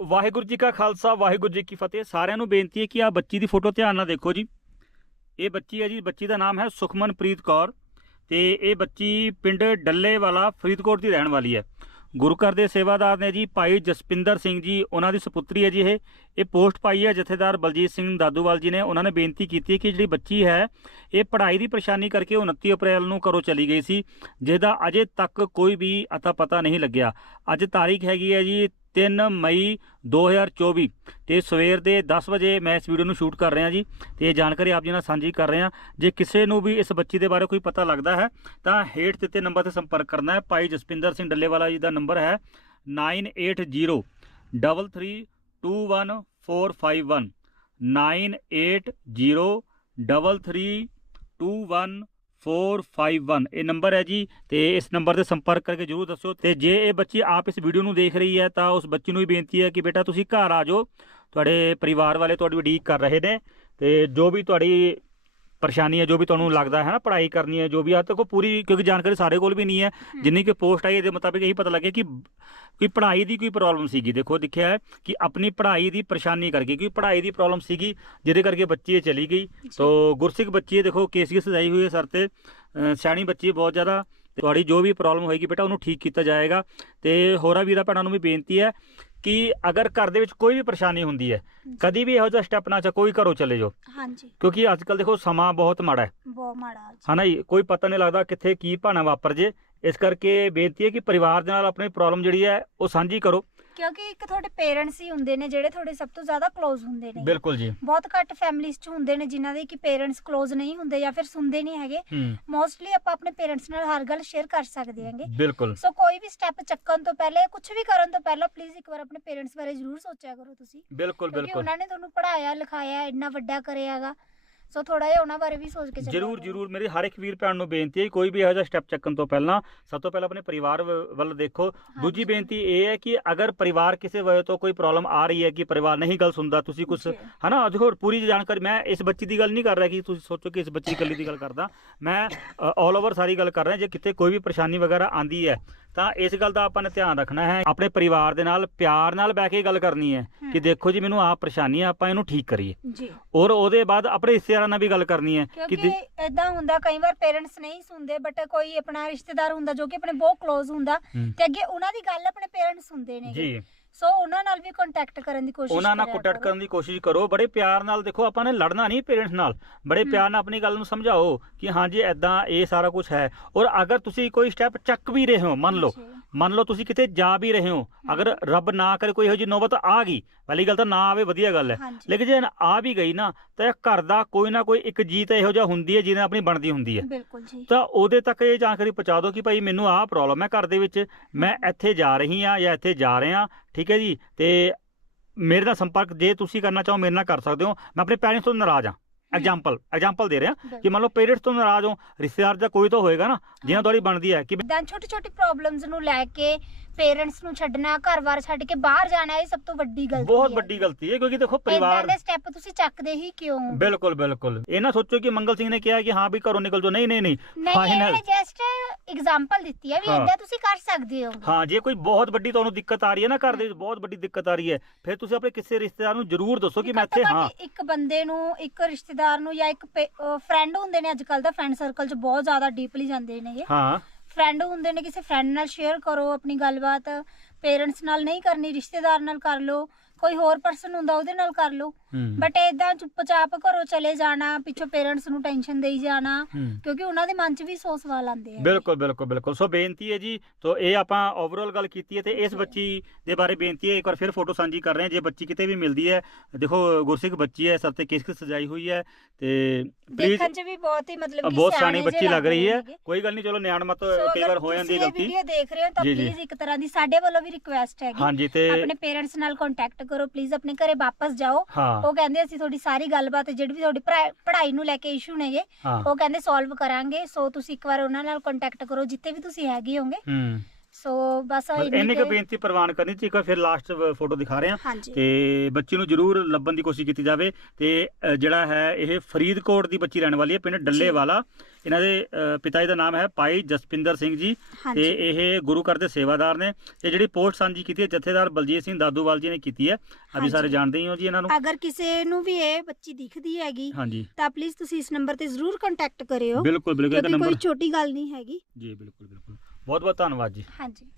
ਵਾਹਿਗੁਰੂ ਜੀ ਕਾ ਖਾਲਸਾ, ਵਾਹਿਗੁਰੂ ਜੀ ਕੀ ਫਤਿਹ। ਸਾਰਿਆਂ ਨੂੰ ਬੇਨਤੀ ਹੈ ਕਿ ਆ ਬੱਚੀ ਦੀ ਫੋਟੋ ਧਿਆਨ ਨਾਲ ਦੇਖੋ ਜੀ। ਇਹ ਬੱਚੀ ਹੈ ਜੀ, ਬੱਚੀ ਦਾ ਨਾਮ ਹੈ ਸੁਖਮਨਪ੍ਰੀਤ ਕੌਰ ਤੇ ਇਹ ਬੱਚੀ ਪਿੰਡ ਡੱਲੇ ਵਾਲਾ ਫਰੀਦਕੋਟ ਦੀ ਰਹਿਣ ਵਾਲੀ ਹੈ। ਗੁਰੂ ਘਰ ਦੇ ਸੇਵਾਦਾਰ ਨੇ ਜੀ, ਭਾਈ ਜਸਪਿੰਦਰ ਸਿੰਘ ਜੀ, ਉਹਨਾਂ ਦੀ ਸੁਪੁੱਤਰੀ ਹੈ ਜੀ ਇਹ। ਇਹ ਪੋਸਟ ਪਾਈ ਹੈ ਜਥੇਦਾਰ ਬਲਜੀਤ ਸਿੰਘ ਦਾਦੂਵਾਲ ਜੀ ਨੇ। ਉਹਨਾਂ ਨੇ ਬੇਨਤੀ ਕੀਤੀ ਹੈ ਕਿ ਜਿਹੜੀ ਬੱਚੀ ਹੈ, ਇਹ ਪੜ੍ਹਾਈ ਦੀ ਪਰੇਸ਼ਾਨੀ ਕਰਕੇ 29 ਅਪ੍ਰੈਲ ਨੂੰ ਘਰੋਂ ਚਲੀ ਗਈ ਸੀ, ਜਿਹਦਾ ਅਜੇ ਤੱਕ ਕੋਈ ਵੀ ਅਤਾ ਪਤਾ ਨਹੀਂ ਲੱਗਿਆ। ਅੱਜ ਤਾਰੀਖ ਹੈਗੀ ਹੈ ਜੀ 3 ਮਈ 2024 ਤੇ ਸਵੇਰ ਦੇ 10 ਵਜੇ ਮੈਂ ਇਸ ਵੀਡੀਓ ਨੂੰ ਸ਼ੂਟ ਕਰ ਰਿਹਾ ਜੀ ਤੇ ਇਹ ਜਾਣਕਾਰੀ ਆਪ ਜੀ ਨਾਲ ਸਾਂਝੀ ਕਰ ਰਹੇ। ਹਾਂ ਜੇ ਕਿਸੇ ਨੂੰ ਵੀ ਇਸ ਬੱਚੀ ਦੇ ਬਾਰੇ ਕੋਈ ਪਤਾ ਲੱਗਦਾ ਹੈ, ਤਾਂ ਹੇਠ ਦਿੱਤੇ ਨੰਬਰ ਤੇ ਸੰਪਰਕ ਕਰਨਾ ਹੈ। ਭਾਈ ਜਸਪਿੰਦਰ ਸਿੰਘ ਡੱਲੇਵਾਲਾ ਜੀ ਦਾ ਨੰਬਰ ਹੈ 980 33 21451 980 33 21451 ਇਹ ਨੰਬਰ ਹੈ ਜੀ ਤੇ ਇਸ ਨੰਬਰ ਤੇ ਸੰਪਰਕ ਕਰਕੇ ਜਰੂਰ ਦੱਸੋ ਤੇ ਜੇ ਇਹ ਬੱਚੀ ਆਪ ਇਸ ਵੀਡੀਓ ਨੂੰ ਦੇਖ ਰਹੀ ਹੈ ਤਾਂ ਉਸ ਬੱਚੀ ਨੂੰ ਵੀ ਬੇਨਤੀ ਹੈ ਕਿ ਬੇਟਾ ਤੁਸੀਂ ਘਰ ਆ ਜਾਓ। ਤੁਹਾਡੇ ਪਰਿਵਾਰ ਵਾਲੇ ਤੁਹਾਡੀ ਉਡੀਕ ਕਰ ਰਹੇ ਨੇ ਤੇ ਜੋ ਵੀ ਤੁਹਾਡੀ ਪਰੇਸ਼ਾਨੀ ਹੈ ਜੋ ਵੀ ਤੁਹਾਨੂੰ ਲੱਗਦਾ ਹੈ ਨਾ ਪੜ੍ਹਾਈ ਕਰਨੀ ਹੈ ਜੋ ਵੀ ਆ ਤੇ ਕੋ ਪੂਰੀ ਕਿਉਂਕਿ ਜਾਣਕਾਰੀ ਸਾਰੇ ਕੋਲ ਵੀ ਨਹੀਂ ਹੈ। ਜਿੰਨੀ ਕਿ ਪੋਸਟ ਆਈ ਇਹਦੇ ਮੁਤਾਬਿਕ ਇਹੀ ਪਤਾ ਲੱਗਿਆ ਕਿ ਕੋਈ ਪੜ੍ਹਾਈ ਦੀ ਕੋਈ ਪ੍ਰੋਬਲਮ ਸੀਗੀ। ਦੇਖੋ ਦੇਖਿਆ ਹੈ ਕਿ ਆਪਣੀ ਪੜ੍ਹਾਈ ਦੀ ਪਰੇਸ਼ਾਨੀ ਕਰਕੇ ਕੋਈ ਪੜ੍ਹਾਈ ਦੀ ਪ੍ਰੋਬਲਮ ਸੀਗੀ ਜਿਹਦੇ ਕਰਕੇ ਬੱਚੀ ਇਹ ਚਲੀ ਗਈ। ਤੋ ਗੁਰਸਿੱਖ ਬੱਚੀ ਦੇਖੋ ਕੇਸੀਅਸ ਸਜਾਈ ਹੋਈ ਹੈ ਸਰ ਤੇ ਸਿਆਣੀ ਬੱਚੀ ਬਹੁਤ ਜ਼ਿਆਦਾ। ਤੁਹਾਡੀ ਜੋ ਵੀ ਪ੍ਰੋਬਲਮ ਹੋਏਗੀ ਬੇਟਾ ਉਹਨੂੰ ਠੀਕ ਕੀਤਾ ਜਾਏਗਾ। ਤੇ ਹੋਰਾਂ ਵੀਰਾਂ ਭੈਣਾਂ ਨੂੰ ਵੀ ਬੇਨਤੀ ਹੈ ਕਿ ਅਗਰ ਘਰ ਦੇ ਵਿੱਚ ਕੋਈ ਵੀ ਪਰੇਸ਼ਾਨੀ ਹੁੰਦੀ ਹੈ ਕਦੀ ਵੀ ਇਹੋ ਜਿਹਾ ਸਟੈਪ ਨਾ ਚਾ ਕੋਈ ਘਰੋਂ ਚਲੇ ਜਾਓ। ਹਾਂਜੀ। ਕਿਉਂਕਿ ਅੱਜ ਕੱਲ ਦੇਖੋ ਸਮਾਂ ਬਹੁਤ ਮਾੜਾ ਹੈ। ਬਹੁਤ ਮਾੜਾ ਜੀ। ਹਨਾ ਜੀ? ਕੋਈ ਪਤਾ ਨਹੀਂ ਲੱਗਦਾ ਕਿੱਥੇ ਕੀ ਭਾਣਾ ਵਾਪਰ ਜੇ। ਇਸ ਕਰਕੇ ਬੇਨਤੀ ਹੈ ਕਿ ਪਰਿਵਾਰ ਦੇ ਨਾਲ ਆਪਣੀ ਪ੍ਰੋਬਲਮ ਜਿਹੜੀ ਹੈ ਉਹ ਸਾਂਝੀ ਕਰੋ। ਕਿਉਂਕਿ ਇੱਕ ਤੁਹਾਡੇ ਪੇਰੈਂਟਸ ਹੀ ਹੁੰਦੇ ਨੇ ਜਿਹੜੇ ਤੁਹਾਡੇ ਸਭ ਤੋਂ ਜ਼ਿਆਦਾ ਕਲੋਜ਼ ਹੁੰਦੇ ਨੇ। ਬਿਲਕੁਲ ਜੀ। ਬਹੁਤ ਘੱਟ ਫੈਮਿਲੀਜ਼ 'ਚ ਹੁੰਦੇ ਨੇ ਜਿਨ੍ਹਾਂ ਦੇ ਕਿ ਪੇਰੈਂਟਸ ਕਲੋਜ਼ ਨਹੀਂ ਹੁੰਦੇ ਜਾਂ ਫਿਰ ਸੁਣਦੇ ਨਹੀਂ ਹੈਗੇ। ਮੋਸਟਲੀ ਆਪਾਂ ਆਪਣੇ ਪੇਰੈਂਟਸ ਨਾਲ ਹਰ ਗੱਲ ਸ਼ੇਅਰ ਕਰ ਸਕਦੇ ਹਾਂਗੇ। ਬਿਲਕੁਲ। ਸੋ ਕੋਈ ਵੀ ਸਟੈਪ ਚੱਕਣ ਤੋਂ ਪਹਿਲੇ ਕੁਝ ਵੀ ਕਰਨ ਤੋਂ ਪਹਿਲਾਂ ਪਲੀਜ਼ ਇੱਕ ਵਾਰ ਆਪਣੇ ਪੇਰੈਂਟਸ ਬਾਰੇ ਜ਼ਰੂਰ ਸੋਚਿਆ ਕਰੋ ਤੁਸੀਂ। ਬਿਲਕੁਲ ਬਿਲਕੁਲ। ਉਹਨਾਂ ਨੇ ਤੁਹਾਨੂੰ ਪੜਾਇਆ ਲਿਖਾਇਆ ਇੰਨਾ ਵੱਡਾ ਕਰਿਆਗਾ ਸੋ ਥੋੜਾ ਜਿਹਾ ਉਹਨਾਂ ਬਾਰੇ ਵੀ ਸੋਚ ਕੇ ਚੱਲਿਆ ਜਰੂਰ। ਜਰੂਰ ਮੇਰੀ ਹਰ ਇੱਕ ਵੀਰ ਭੈਣ ਨੂੰ ਬੇਨਤੀ ਹੈ ਕੋਈ ਵੀ ਇਹੋ ਜਿਹਾ ਸਟੈਪ ਚੱਕਣ ਤੋਂ ਪਹਿਲਾਂ ਸਭ ਤੋਂ ਪਹਿਲਾਂ ਆਪਣੇ ਪਰਿਵਾਰ ਵੱਲ ਦੇਖੋ ਦੂਜੀ। ਬੇਨਤੀ ਇਹ ਹੈ ਕਿ ਅਗਰ ਪਰਿਵਾਰ ਕਿਸੇ ਵਜ੍ਹਾ ਤੋਂ ਕੋਈ ਪ੍ਰੋਬਲਮ ਆ ਰਹੀ ਹੈ ਕਿ ਪਰਿਵਾਰ ਨਹੀਂ ਗੱਲ ਸੁਣਦਾ ਤੁਸੀਂ ਕੁਝ। ਹਨਾ ਅੱਜ ਹੋਰ ਪੂਰੀ ਜਾਣਕਾਰੀ ਮੈਂ ਇਸ ਬੱਚੀ ਦੀ ਗੱਲ ਨਹੀਂ ਕਰ ਰਿਹਾ ਕਿ ਤੁਸੀਂ ਸੋਚੋ ਕਿ ਇਸ ਬੱਚੀ ਦੀ ਇਕੱਲੀ ਦੀ ਗੱਲ ਕਰਦਾ ਮੈਂ ਆਲ ਓਵਰ ਸਾਰੀ ਗੱਲ ਕਰ ਰਿਹਾ ਜੇ ਕਿਤੇ ਕੋਈ ਵੀ ਪਰੇਸ਼ਾਨੀ ਵਗੈਰਾ ਆਂਦੀ ਹੈ ਤਾਂ ਇਸ ਗੱਲ ਦਾ ਆਪਾਂ ਨੇ ਧਿਆਨ ਰੱਖਣਾ ਹੈ। ਆਪਣੇ ਪਰਿਵਾਰ ਦੇ ਨਾਲ ਪਿਆਰ ਨਾਲ ਬਹਿ ਕੇ ਗੱਲ ਕਰਨੀ ਹੈ ਕਿ। ਦੇਖੋ ਜੀ ਮੈਨੂੰ ਆਹ ਪਰੇਸ਼ਾਨੀ ਹੈ ਆਪਾਂ ਇਹਨੂੰ ਠੀਕ ਕਰੀਏ। ਜੀ। ਔਰ ਉਹਦੇ ਬਾਅਦ ਆਪਣੇ ਰਿਸ਼ਤੇਦਾਰਾਂ ਨਾਲ ਵੀ ਗੱਲ ਕਰਨੀ ਹੈ ਕਿ ਕਿਉਂਕਿ ਇਦਾਂ ਹੁੰਦਾ ਕਈ ਵਾਰ ਪੇਰੈਂਟਸ ਨਹੀਂ ਸੁਣਦੇ ਬਟ ਕੋਈ ਆਪਣਾ ਰਿਸ਼ਤੇਦਾਰ ਹੁੰਦਾ ਜੋ ਕਿ ਆਪਣੇ ਬਹੁਤ ক্লোਜ਼ ਹੁੰਦਾ ਤੇ ਅੱਗੇ ਉਹਨਾਂ ਦੀ ਗੱਲ ਆਪਣੇ ਪੇਰੈਂਟਸ ਸੁਣਦੇ ਨੇ ਜੀ। ਸੋ ਉਹਨਾਂ ਨਾਲ ਵੀ ਕੰਟੈਕਟ ਕਰਨ ਦੀ ਕੋਸ਼ਿਸ਼ ਉਹਨਾਂ ਨਾਲ ਕਰਿਆ ਕੰਟੈਕਟ ਕਰੋ। ਕਰਨ ਦੀ ਕੋਸ਼ਿਸ਼ ਕਰੋ ਬੜੇ ਪਿਆਰ ਨਾਲ ਦੇਖੋ ਆਪਾਂ ਨੇ ਲੜਨਾ ਨਹੀਂ ਪੇਰੈਂਟਸ ਨਾਲ ਬੜੇ ਹਮ। ਪਿਆਰ ਨਾਲ ਆਪਣੀ ਗੱਲ ਨੂੰ ਸਮਝਾਓ ਕਿ ਹਾਂਜੀ ਐਦਾਂ ਇਹ ਸਾਰਾ ਕੁਝ ਹੈ ਔਰ ਅਗਰ ਤੁਸੀਂ ਕੋਈ ਸਟੈਪ ਚੱਕ ਵੀ ਰਹੇ ਹੋ ਮੰਨ ਲਓ ਜੀ। ਮੰਨ ਲਓ ਤੁਸੀਂ ਕਿਤੇ ਜਾ ਵੀ ਰਹੇ ਹੋ ਅਗਰ ਰੱਬ ਨਾ ਕਰੇ ਕੋਈ ਇਹੋ ਜਿਹੀ ਨੌਬਤ ਆ ਗਈ ਪਹਿਲੀ ਗੱਲ ਤਾਂ ਨਾ ਆਵੇ ਵਧੀਆ ਗੱਲ ਹੈ। ਲੇਕਿਨ ਜੇ ਆ ਵੀ ਗਈ ਨਾ ਤਾਂ ਇਹ ਘਰ ਦਾ ਕੋਈ ਨਾ ਕੋਈ ਇੱਕ ਜੀਤ ਇਹੋ ਜਿਹਾ ਹੁੰਦੀ ਹੈ ਜਿਹਨੇ ਆਪਣੀ ਬਣਦੀ ਹੁੰਦੀ ਹੈ। ਬਿਲਕੁਲ ਜੀ। ਤਾਂ ਉਹਦੇ ਤੱਕ ਇਹ ਜਾਣਕਾਰੀ ਪਹੁੰਚਾ ਦਿਓ ਕਿ ਭਾਈ ਮੈਨੂੰ ਆਹ ਪ੍ਰੋਬਲਮ ਹੈ ਘਰ ਦੇ ਵਿੱਚ। ਮੈਂ ਇੱਥੇ ਜਾ ਰਹੀ ਹਾਂ ਜਾਂ ਇੱਥੇ ਜਾ ਰਿਹਾ ਠੀਕ ਹੈ ਜੀ? ਤੇ ਮੇਰੇ ਨਾਲ ਸੰਪਰਕ ਜੇ ਤੁਸੀਂ ਕਰਨਾ ਚਾਹੋ ਮੇਰੇ ਨਾਲ ਕਰ ਸਕਦੇ ਹੋ। ਮੈਂ ਆਪਣੇ ਪੈਰੈਂਟਸ ਤੋਂ ਨਾਰਾਜ਼ ਹਾਂ। ਐਗਜ਼ਾਮਪਲ ਐਗਜ਼ਾਮਪਲ ਦੇ ਰਿਹਾ ਕਿ ਮੰਨ ਲਓ ਪੇਰੈਂਟਸ ਤੋਂ ਨਾਰਾਜ਼ ਹੋ ਰਿਸ਼ਤੇਦਾਰ ਦਾ ਕੋਈ ਤਾਂ ਹੋਏਗਾ ਨਾ ਜਿਹਨਾਂ ਤੁਹਾਡੀ ਬਣਦੀ ਹੈ ਕਿ ਇਦਾਂ ਛੋਟੀ ਛੋਟੀ ਪ੍ਰੋਬਲਮਸ ਨੂੰ ਲੈ ਕੇ ਪੇਰੈਂਟਸ ਨੂੰ ਛੱਡਣਾ ਘਰ-ਬਾਰ ਛੱਡ ਕੇ ਬਾਹਰ ਜਾਣਾ ਇਹ ਸਭ ਤੋਂ ਵੱਡੀ ਗਲਤੀ ਬਹੁਤ ਹੈ। ਵੱਡੀ ਗਲਤੀ ਹੈ ਕਿਉਂਕਿ ਦੇਖੋ ਪਰਿਵਾਰ ਦੇ ਸਟੈਪ ਤੁਸੀਂ ਚੱਕਦੇ ਹੀ ਕਿਉਂ? ਬਿਲਕੁਲ ਬਿਲਕੁਲ। ਇਹ ਨਾ ਸੋਚੋ ਕਿ ਮੰਗਲ ਸਿੰਘ ਨੇ ਕਿਹਾ ਕਿ ਹਾਂ ਵੀ ਘਰੋਂ ਨਿਕਲ ਜਾਓ। ਨਹੀਂ ਨਹੀਂ ਨਹੀਂ. ਇਹ ਜਸਟ ਐਗਜ਼ਾਮਪਲ ਦਿੱਤੀ ਹੈ ਵੀ। ਇਦਾਂ ਤੁਸੀਂ ਕਰ ਸਕਦੇ ਹੋ। ਹਾਂ ਜੇ ਕੋਈ ਬਹੁਤ ਵੱਡੀ ਤੁਹਾਨੂੰ ਦਿੱਕਤ ਆ ਰਹੀ ਹੈ ਨਾ ਘਰ ਦੇ ਵਿੱਚ ਬਹੁਤ ਵੱਡੀ ਦਿੱਕਤ ਆ ਰਹੀ ਹੈ ਫਿਰ ਤੁਸੀਂ ਆਪਣੇ ਕਿਸੇ ਰਿਸ਼ਤੇਦਾਰ ਨੂੰ ਜ਼ਰੂਰ ਦੱਸੋ ਕਿ ਮੈਂ ਇੱਥੇ ਹਾਂ। ਇੱਕ ਬੰਦੇ ਨੂੰ ਇੱਕ ਰਿਸ਼ਤੇਦਾਰ ਨੂੰ ਜਾਂ ਇੱਕ ਫਰੈਂਡ ਹੁੰਦੇ ਨੇ ਅੱਜ ਕੱਲ ਦਾ ਫਰੈਂਡ ਸਰਕਲ 'ਚ ਬਹੁਤ ਜ਼ਿਆਦਾ ਡੀਪਲੀ ਜਾਂਦੇ ਨੇ ਇਹ। ਹਾਂ। ਫਰੈਂਡ ਹੁੰਦੇ ਨੇ, ਕਿਸੇ ਫਰੈਂਡ ਨਾਲ ਸ਼ੇਅਰ ਕਰੋ ਆਪਣੀ ਗੱਲਬਾਤ ਪੇਰੈਂਟਸ ਨਾਲ ਨਹੀਂ ਕਰਨੀ, ਰਿਸ਼ਤੇਦਾਰ ਨਾਲ ਕਰ ਲਓ। ਕੋਈ ਹੋਰ ਪਰਸਨ ਹੁੰਦਾ ਉਹਦੇ ਨਾਲ ਕਰ ਲਓ। ਬਟ ਇਦਾਂ ਚੁੱਪਚਾਪ ਘਰੋਂ ਚਲੇ ਜਾਣਾ ਪਿੱਛੋਂ ਪੇਰੈਂਟਸ ਨੂੰ ਟੈਨਸ਼ਨ ਦੇਈ ਜਾਣਾ ਕਿਉਂਕਿ ਉਹਨਾਂ ਦੇ ਮਨ 'ਚ ਵੀ ਸੌ ਸਵਾਲ ਆਉਂਦੇ ਆ। ਬਿਲਕੁਲ ਬਿਲਕੁਲ ਬਿਲਕੁਲ। ਸੋ ਬੇਨਤੀ ਹੈ ਜੀ ਤੋ ਇਹ ਆਪਾਂ ਓਵਰਆਲ ਗੱਲ ਕੀਤੀ ਹੈ ਤੇ ਇਸ ਬੱਚੀ ਦੇ ਬਾਰੇ ਬੇਨਤੀ ਹੈ ਇੱਕ ਵਾਰ ਫਿਰ ਫੋਟੋ ਸਾਂਝੀ ਕਰ ਰਹੇ ਹਾਂ ਜੇ ਬੱਚੀ ਕਿਤੇ ਵੀ ਮਿਲਦੀ ਹੈ ਦੇਖੋ ਗੁਰਸਿੱਖ ਬੱਚੀ ਹੈ ਸਰ ਤੇ ਕਿਸ ਕਿਸ ਸਜਾਈ ਹੋਈ ਹੈ ਤੇ ਪਲੀਜ਼ ਦੇਖਣ 'ਚ ਵੀ ਬਹੁਤ ਹੀ ਮਤਲਬ ਕਿ ਬਹੁਤ ਸਿਆਣੀ ਬੱਚੀ ਲੱਗ ਰਹੀ ਹੈ। ਕੋਈ ਗੱਲ ਨਹੀਂ ਚਲੋ ਨਿਆਣ ਮਤ ਕਈ ਵਾਰ ਹੋ ਜਾਂਦੀ ਗਲਤੀ। ਵੀਡੀਓ ਦੇਖ ਰਹੇ ਹੋ ਤਾਂ। ਪਲੀਜ਼ ਇੱਕ ਤਰ੍ਹਾਂ ਦੀ ਸਾਡੇ ਵੱਲੋਂ ਵੀ ਰਿਕੁਐਸਟ ਹੈਗੀ। ਹਾਂਜੀ ਤੇ ਆਪਣੇ ਪੇਰੈਂਟਸ ਨਾਲ ਕੰਟੈਕਟ ਕਰੋ ਪਲੀਜ਼ ਆਪਣੇ ਘਰੇ ਵਾਪਸ ਜਾਓ। ਹਾਂ। ਉਹ ਕਹਿੰਦੇ ਅਸੀਂ ਤੁਹਾਡੀ ਸਾਰੀ ਗੱਲਬਾਤ ਜਿਹੜੀ ਵੀ ਤੁਹਾਡੀ ਪੜ੍ਹਾਈ- ਪੜ੍ਹਾਈ ਨੂੰ ਲੈ ਕੇ ਇਸ਼ੂ ਨੇਗੇ ਹਾਂ। ਉਹ ਕਹਿੰਦੇ ਸੋਲਵ ਕਰਾਂਗੇ। ਸੋ ਤੁਸੀਂ ਇੱਕ ਵਾਰ ਉਹਨਾਂ ਨਾਲ ਕੰਟੈਕਟ ਕਰੋ ਜਿੱਥੇ ਵੀ ਤੁਸੀਂ ਹੈਗੇ ਹੋਗੇ। ਹੂੰ। ਸੋ ਬਸ ਇੰਨੀ ਕੁ ਬੇਨਤੀ ਪ੍ਰਵਾਨ ਕਰਨੀ ਸੀ ਇੱਕ ਵਾਰ ਫਿਰ ਲਾਸਟ ਫੋਟੋ ਦਿਖਾ ਰਹੇ ਹਾਂ। ਤੇ ਬੱਚੀ ਨੂੰ ਜ਼ਰੂਰ ਲੱਭਣ ਦੀ ਕੋਸ਼ਿਸ਼ ਕੀਤੀ ਜਾਵੇ। ਤੇ ਜਿਹੜਾ ਹੈ ਇਹ ਫਰੀਦਕੋਟ ਦੀ ਬੱਚੀ ਰਹਿਣ ਵਾਲੀ ਹੈ ਪਿੰਡ ਡੱਲੇ ਵਾਲਾ। ਇਹਨਾਂ ਦੇ ਪਿਤਾ ਜੀ ਦਾ ਨਾਮ ਹੈ ਭਾਈ ਜਸਪਿੰਦਰ ਸਿੰਘ ਜੀ। ਤੇ ਇਹ ਗੁਰੂ ਘਰ ਦੇ ਸੇਵਾਦਾਰ ਨੇ। ਤੇ ਜਿਹੜੀ ਪੋਸਟ ਸਾਂਝੀ ਕੀਤੀ ਹੈ ਜਥੇਦਾਰ ਬਲਜੀਤ ਸਿੰਘ ਦਾਦੂਵਾਲ ਜੀ ਨੇ ਕੀਤੀ ਹੈ। ਅਭੀ। ਸਾਰੇ ਜਾਣਦੇ ਹੀ ਹੋ ਜੀ ਇਹਨਾਂ ਨੂੰ। ਅਗਰ ਕਿਸੇ ਨੂੰ ਵੀ ਇਹ ਬੱਚੀ ਦਿਖਦੀ ਹੈਗੀ ਤਾਂ ਪਲੀਜ਼ ਤੁਸੀਂ ਇਸ ਨੰਬਰ ਤੇ ਜ਼ਰੂਰ ਕੰਟੈਕਟ ਕਰਿਓ। ਬਿਲਕੁਲ ਬਿਲਕੁਲ। ਇੱਕ ਕਿਉਂਕਿ ਕੋਈ ਨੰਬਰ ਛੋਟੀ ਗੱਲ ਨਹੀਂ ਹੈਗੀ। ਜੀ ਬਿਲਕੁਲ ਬਿਲਕੁਲ। ਬਹੁਤ ਬਹੁਤ ਧੰਨਵਾਦ ਜੀ। ਹਾਂਜੀ।